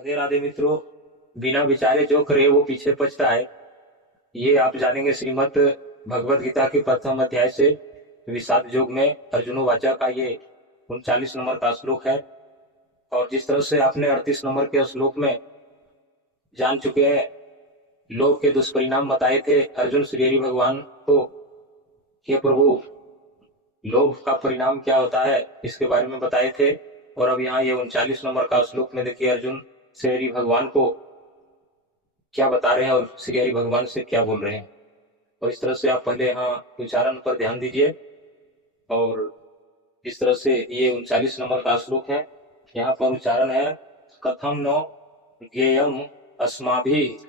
राधे राधे मित्रों। बिना विचारे जो करे वो पीछे पछता है। ये आप जानेंगे श्रीमद् भगवत गीता के प्रथम अध्याय से विषाद योग में अर्जुनोवाचा का ये 39 नंबर का श्लोक है। और जिस तरह से आपने 38 नंबर के श्लोक में जान चुके हैं, लोभ के दुष्परिणाम बताए थे अर्जुन श्री हरि भगवान को। हे प्रभु, लोभ का परिणाम क्या होता है इसके बारे में बताए थे। और अब यहाँ ये 39 नंबर का श्लोक में देखिए अर्जुन श्री हरि भगवान को क्या बता रहे हैं और श्री हरि भगवान से क्या बोल रहे हैं। और इस तरह से आप पहले यहाँ उच्चारण पर ध्यान दीजिए। और इस तरह से ये 39 नंबर का श्लोक है। यहाँ पर उच्चारण है कथम नो ज्ञेयम अस्माभिः।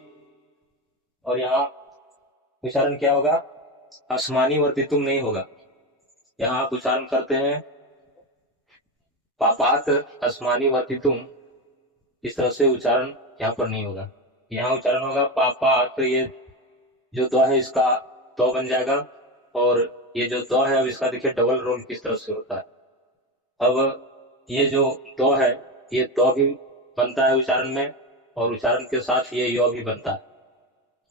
और यहाँ उच्चारण क्या होगा? अस्मानी वर्तितुम नहीं होगा। यहाँ आप उच्चारण करते हैं पापात अस्मानी वर्तितुम। इस तरह से उच्चारण यहाँ पर नहीं होगा। यहाँ उच्चारण होगा पापात। ये जो द है इसका तो बन जाएगा। और ये जो द है अब इसका देखिए डबल रोल किस तरह से होता है। अब ये जो द है ये द भी बनता है उच्चारण में, और उच्चारण के साथ ये य भी बनता है।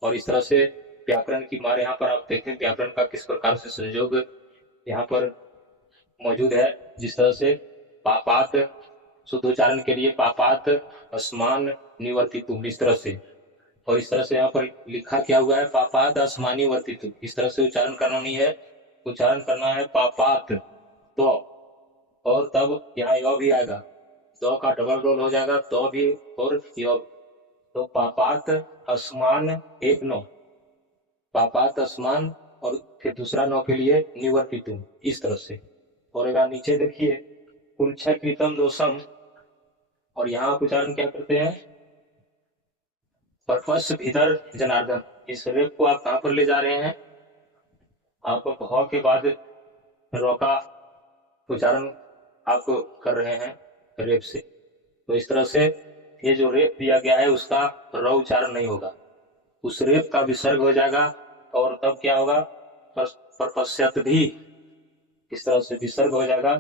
और इस तरह से व्याकरण की मार यहाँ पर आप देखें व्याकरण का किस प्रकार से संयोग यहाँ पर मौजूद है। जिस तरह से पापात शुद्ध उच्चारण के लिए पापात अस्मान निवर्तितुम, इस तरह से। और इस तरह से यहाँ पर लिखा क्या हुआ है पापात अस्मानी वर्तितुम। इस तरह से उच्चारण करना नहीं है, उच्चारण करना है पापात तो। और तब यहाँ य भी आएगा, दो का डबल रोल हो जाएगा, तो भी और य। तो पापात अस्मान एक नो, पापात अस्मान और फिर दूसरा नो के लिए निवर्तितुम, इस तरह से। और यहाँ नीचे देखिए कुलक्षय कृतम दोषम। और यहाँ आप उच्चारण क्या करते हैं पर्पस भीतर जनार्दन। इस रेप को आप कहाँ पर ले जा रहे हैं? आप भाव के बाद रो का उच्चारण आप कर रहे हैं रेप से। तो इस तरह से ये जो रेप दिया गया है उसका र उच्चारण नहीं होगा, उस रेप का विसर्ग हो जाएगा। और तब क्या होगा परपश्यत भी, इस तरह से विसर्ग हो जाएगा।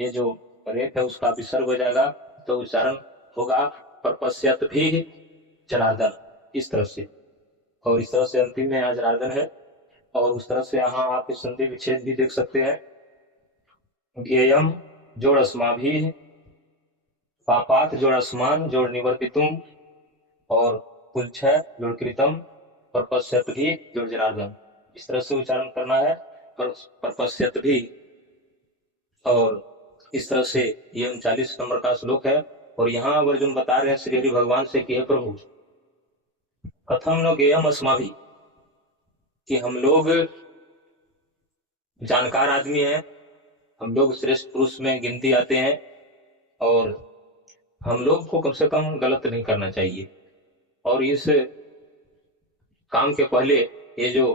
ये जो रेप है उसका विसर्ग हो जाएगा, तो उच्चारण होगा परपश्यत भी जनार्दन, इस तरह से। और इस तरह से अंतिम में यहाँ जनार्दन है। और उस तरह से यहाँ आप इस संधि विच्छेद भी देख सकते हैं। ज्ञेयम जोड़ अस्माभिः, पापात जोड़ अस्मान जोड़ निवर्तितुम, और कुलक्षय जोड़ कृतम, परपश्यत भी जोड़ जनार्दन। इस तरह से उच्चारण करना है परपश्यत भी। और इस तरह से ये 39 नंबर का श्लोक है। और यहाँ अर्जुन बता रहे हैं श्री हरि भगवान से कि हे प्रभु कथम नो ज्ञेयम अस्माभिः, कि हम लोग जानकार आदमी हैं, हम लोग श्रेष्ठ पुरुष में गिनती आते हैं, और हम लोग को कम से कम गलत नहीं करना चाहिए। और इस काम के पहले ये जो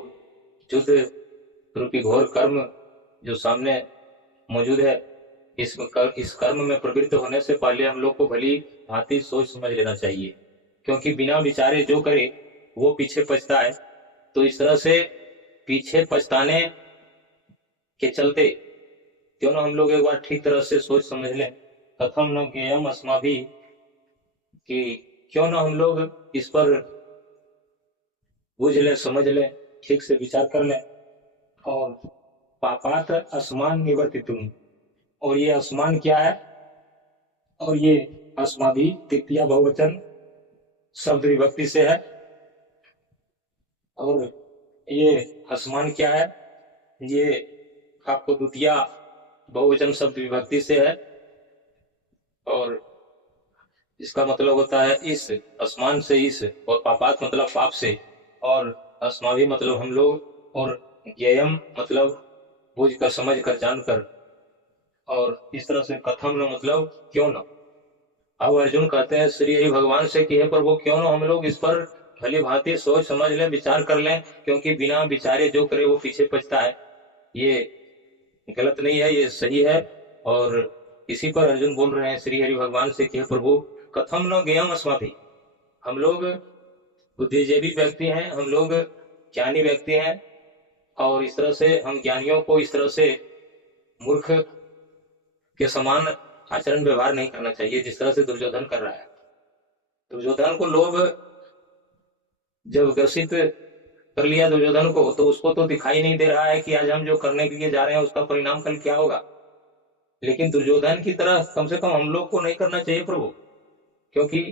युद्ध रूपी घोर कर्म जो सामने मौजूद है, इस कर्म में प्रवृत्त होने से पहले हम लोग को भली भांति सोच समझ लेना चाहिए। क्योंकि बिना विचारे जो करे वो पीछे पछता है। तो इस तरह से पीछे पछताने के चलते क्यों ना हम लोग एक बार ठीक तरह से सोच समझ लें। कथम न ज्ञेयम अस्माभिः, कि क्यों ना हम लोग इस पर बुझ लें, समझ लें, ठीक से विचार कर लें। और पापात अस्मान निवर्तितुम, और ये अस्मान क्या है? और ये अस्माभिः तृतीया बहुवचन शब्द विभक्ति से है। और ये अस्मान क्या है? ये आपको द्वितीया बहुवचन शब्द विभक्ति से है। और इसका मतलब होता है इस, अस्मान से इस, और पापात मतलब पाप से, और अस्माभिः मतलब हम लोग, और ज्ञेयम मतलब बुझ कर, समझ कर, जान कर। और इस तरह से कथम न मतलब क्यों न। अब अर्जुन कहते हैं श्री हरि भगवान से कि हे प्रभु क्यों न हम लोग इस पर भली भांति सोच समझ लें, विचार कर लें। क्योंकि बिना विचारे जो करे वो पीछे पछता है। ये गलत नहीं है, ये सही है। और इसी पर अर्जुन बोल रहे हैं श्री हरि भगवान से कि हे प्रभु कथम न ज्ञेयम अस्माभिः, हम लोग बुद्धिजीवी व्यक्ति हैं, हम लोग ज्ञानी व्यक्ति हैं। और इस तरह से हम ज्ञानियों को इस तरह से मूर्ख के समान आचरण व्यवहार नहीं करना चाहिए जिस तरह से दुर्योधन कर रहा है। दुर्योधन को लोग जब ग्रसित कर लिया दुर्योधन को, तो उसको तो दिखाई नहीं दे रहा है कि आज हम जो करने के लिए जा रहे हैं उसका परिणाम कल क्या होगा। लेकिन दुर्योधन की तरह कम से कम हम लोग को नहीं करना चाहिए प्रभु, क्योंकि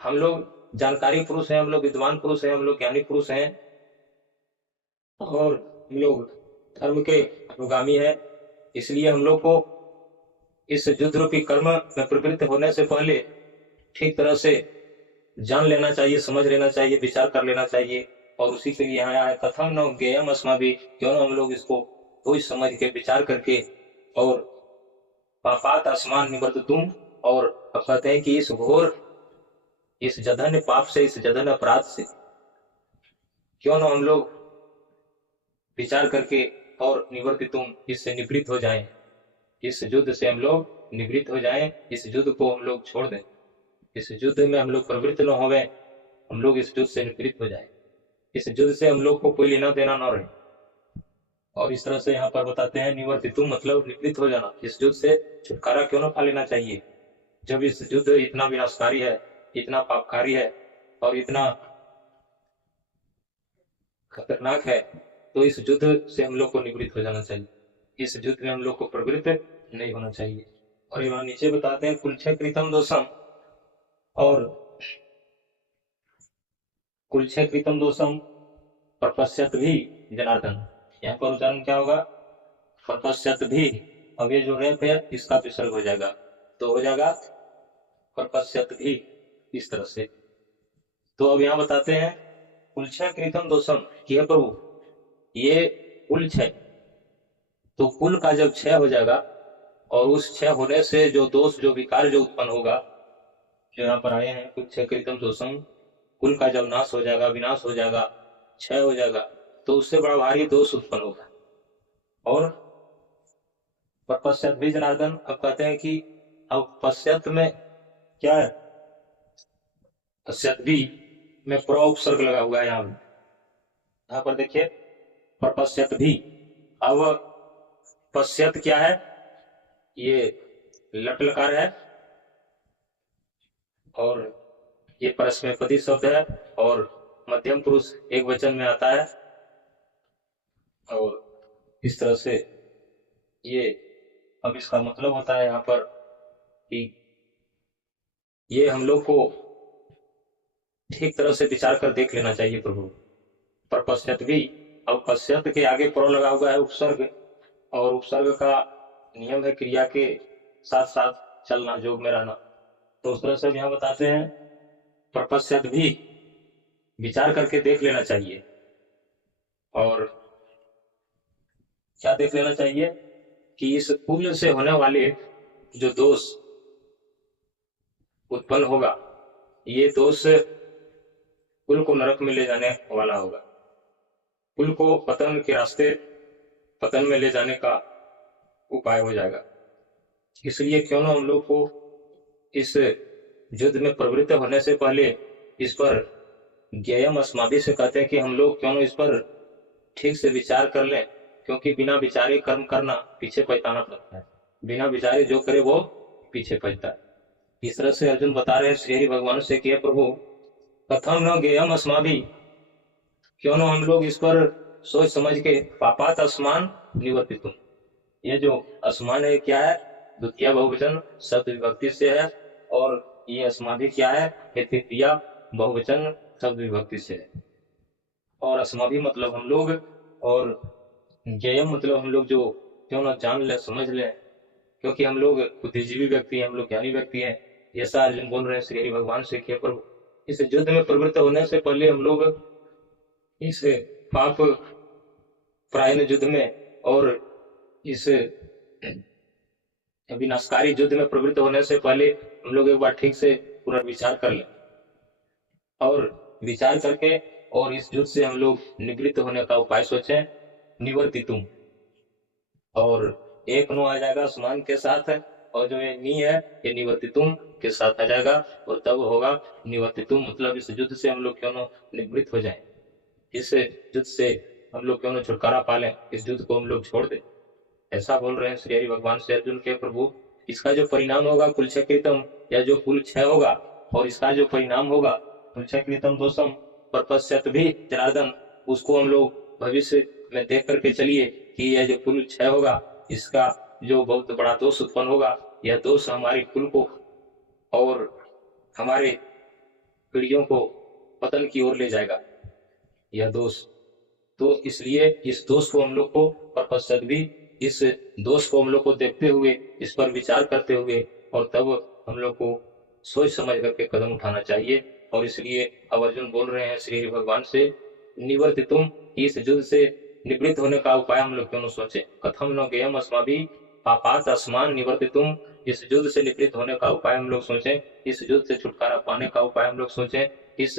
हम लोग जानकारी पुरुष हैं, हम लोग विद्वान पुरुष हैं, हम लोग ज्ञानी पुरुष हैं और हम लोग धर्म के अनुगामी हैं। इसलिए हम लोग को इस युद्ध रूपी कर्म में प्रवृत्त होने से पहले ठीक तरह से जान लेना चाहिए, समझ लेना चाहिए, विचार कर लेना चाहिए। और उसी के लिए यहाँ आया कथम न ज्ञेयम अस्माभिः, क्यों न हम लोग इसको सोच समझ के विचार करके और पापात अस्मान् निवर्तितुम्, और अब कहते हैं कि इस घोर, इस जघन्य पाप से, इस जघन्य अपराध से क्यों न हम लोग विचार करके और निवर्तितुम्, इससे निवृत्त हो जाएं, इस युद्ध से हम लोग निवृत्त हो जाएं, इस युद्ध को हम लोग छोड़ दें, इस युद्ध में हम लोग प्रवृत्त न होवे, हम लोग इस युद्ध से निवृत्त हो जाएं, इस युद्ध से हम लोग को कोई लेना देना न रहे। और इस तरह से यहाँ पर बताते हैं निवर्तितुम् मतलब निवृत्त हो जाना, इस युद्ध से छुटकारा क्यों न पा लेना चाहिए, जब इस युद्ध इतना विनाशकारी है, इतना पापकारी है और इतना खतरनाक है, तो इस युद्ध से हम लोग को निवृत्त हो जाना चाहिए, इस युद्ध में हम लोग को प्रवृत्त नहीं होना चाहिए। और यहाँ नीचे बताते हैं कुलक्षय कृतम दोषम, और कुलक्षय कृतम दोषम प्रपश्यत भी जनार्दन, यहाँ पर उच्चारण क्या होगा, प्रपश्यत भी। अब ये जो रेप है इसका विसर्ग हो जाएगा, तो हो जाएगा प्रपश्यत भी, इस तरह से। तो अब यहाँ बताते हैं कुलक्षय कृतम दोषम, कि है प्रभु ये कुल क्षय, तो कुल का जब क्षय हो जाएगा और उस क्षय होने से जो दोष, जो विकार जो उत्पन्न होगा, जो यहाँ पर आए हैं कुलक्षय कृतम दोषम, कुल का जब नाश हो जाएगा, विनाश हो जाएगा, क्षय हो जाएगा, तो उससे बड़ा भारी दोष उत्पन्न होगा। और प्रपश्यत भी जनार्दन, अब कहते हैं कि अब पश्यत में क्या है, पश्यत भी में प्र उपसर्ग लगा हुआ है, यहाँ पर देखिए प्रपश्यत भी। अब पश्यत क्या है, ये लट लकार है और ये परस्मैपदी शब्द है और मध्यम पुरुष एक वचन में आता है, और इस तरह से ये, अब इसका मतलब होता है यहाँ पर कि ये हम लोग को ठीक तरह से विचार कर देख लेना चाहिए प्रभु। प्रपश्यत भी, अब पश्यत के आगे प्र लगा हुआ है उपसर्ग, और उपसर्ग का नियम है क्रिया के साथ साथ चलना, योग में रहना। तो उस तरह से यहाँ बताते हैं प्रपश्यत भी, विचार करके देख लेना चाहिए। और क्या देख लेना चाहिए कि इस कुल से होने वाले जो दोष उत्पन्न होगा, ये दोष कुल को नरक में ले जाने वाला होगा, कुल को पतन के रास्ते, पतन में ले जाने का उपाय हो जाएगा। इसलिए क्यों ना हम लोग को इस युद्ध में प्रवृत्त होने से पहले इस पर ज्ञेयम अस्माभिः से कहते हैं कि हम लोग क्यों ना इस पर ठीक से विचार कर लें, क्योंकि बिना विचारे कर्म करना पीछे पछताना पड़ता है, बिना विचारे जो करे वो पीछे पछता है। इस तरह से अर्जुन बता रहे हैं श्री हरि भगवान से कि प्रभु कथम न ज्ञेयम अस्माभिः, क्यों न हम लोग इस पर सोच समझ के पापात अस्मान् निवर्तितुम्, ये जो अस्मान है क्या है, द्वितीय बहुवचन शब्द विभक्ति से है, और ये अस्माभिः क्या है, ये तृतीय बहुवचन शब्द विभक्ति से है। और अस्माभिः मतलब हम लोग, और ज्ञेयम मतलब हम लोग जो क्यों न जान ले, समझ ले, क्योंकि हम लोग बुद्धिजीवी व्यक्ति हैं, हम लोग ज्ञानी व्यक्ति हैं। ऐसा अर्जुन बोल रहे हैं श्री हरि भगवान से कि प्रभु इस युद्ध में प्रवृत्त होने से पहले हम लोग इस पाप प्रायण युद्ध में और इस विनाशकारी युद्ध में प्रवृत्त होने से पहले हम लोग एक बार ठीक से पूरा विचार कर लें, और विचार करके और इस युद्ध से हम लोग निवृत्त होने का उपाय सोचें, निवर्तितुम्। और एक नो आ जाएगा अस्मान के साथ, और जो ये नी है ये निवर्तितुम् के साथ आ जाएगा, और तब होगा निवर्तितुम्, मतलब इस युद्ध से हम लोग क्यों न निवृत्त हो जाएं, इस युद्ध से हम लोग क्यों न छुटकारा पा लें, इस युद्ध को हम लोग छोड़ दें। ऐसा बोल रहे हैं श्री हरि भगवान से अर्जुन के प्रभु। इसका जो परिणाम होगा कुलक्षय कृतम, या जो कुल क्षय होगा, और इसका जो परिणाम होगा तुच्छकृतम दोषम प्रपश्यत भी जनार्दन, उसको हम लोग भविष्य में देख करके चलिए कि यह जो कुल क्षय होगा, इसका जो बहुत बड़ा दोष उत्पन्न होगा, यह दोष हमारी कुल को और हमारे पीढ़ियों को पतन की ओर ले जाएगा, यह दोष। तो इसलिए इस दोष को हम लोग को पश्चात भी इस दोष को हम लोग को देखते हुए, इस पर विचार करते हुए, और तब हम लोग को सोच समझ करके कदम उठाना चाहिए। और इसलिए अब अर्जुन बोल रहे हैं श्री हरि भगवान से, निवर्तितुम, इस युद्ध से निवृत्त होने का उपाय हम लोग क्यों न सोचे। कथम न ज्ञेयम अस्माभिः पापात् अस्मान् निवर्तितुम, इस युद्ध से निवृत्त होने का उपाय हम लोग सोचें, इस युद्ध से छुटकारा पाने का उपाय हम लोग सोचें, इस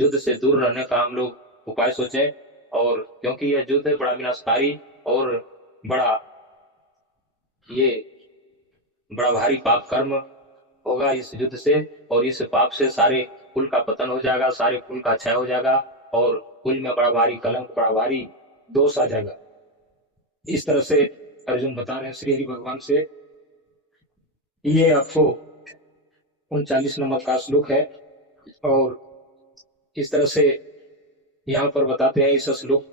युद्ध से दूर रहने का हम लोग उपाय सोचें। और क्योंकि यह युद्ध बड़ा विनाशकारी और बड़ा भारी पाप कर्म होगा इस युद्ध से, और इस पाप से सारे कुल का पतन हो जाएगा, सारे कुल का क्षय हो जाएगा, और कुल में बड़ा भारी कलंक, बड़ा भारी दोष आ जाएगा। इस तरह से अर्जुन बता रहे हैं श्री हरि भगवान से। ये आपको 39 नंबर का श्लोक है, और इस तरह से यहाँ पर बताते हैं इस श्लोक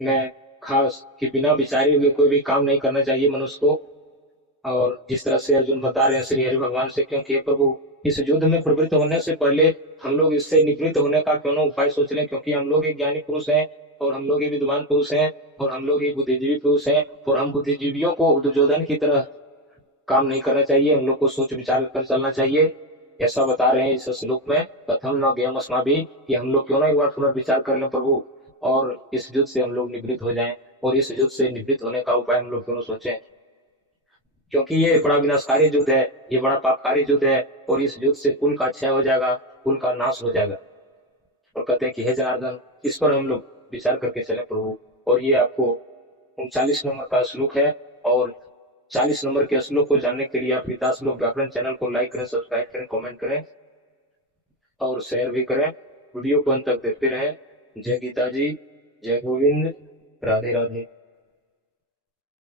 में खास कि बिना विचारे हुए कोई भी काम नहीं करना चाहिए मनुष्य को। और जिस तरह से अर्जुन बता रहे हैं श्री हरि भगवान से, क्योंकि प्रभु इस युद्ध में प्रवृत्त होने से पहले हम लोग इससे निवृत्त होने का क्यों ना उपाय सोच लें, क्योंकि हम लोग एक ज्ञानी पुरुष हैं, और हम लोग एक विद्वान पुरुष हैं, और हम लोग एक बुद्धिजीवी पुरुष हैं, और हम बुद्धिजीवियों को दुर्योधन की तरह काम नहीं करना चाहिए, हम लोग को सोच विचार कर चलना चाहिए। ऐसा बता रहे हैं इस श्लोक में, कथम न ज्ञेयम अस्माभिः, कि हम लोग क्यों ना एक बार पुनर्विचार कर लें प्रभु, और इस युद्ध से हम लोग निवृत्त हो जाएं, और इस युद्ध से निवृत्त होने का उपाय हम लोग क्यों ना सोचें, क्योंकि ये बड़ा विनाशकारी युद्ध है, ये बड़ा पापकारी युद्ध है, और इस युद्ध से कुल का क्षय हो जाएगा, कुल का नाश हो जाएगा। और कहते हैं कि हे जनार्दन, इस पर हम लोग विचार करके चले प्रभु। और ये आपको 39 नंबर का श्लोक है, और 40 नंबर के श्लोक को जानने के लिए आप गीता श्लोक व्याकरण चैनल को लाइक करें, सब्सक्राइब करें, कमेंट करें और शेयर भी करें। वीडियो को अंत तक देखते रहें। जय गीता जी, जय गोविंद, राधे राधे।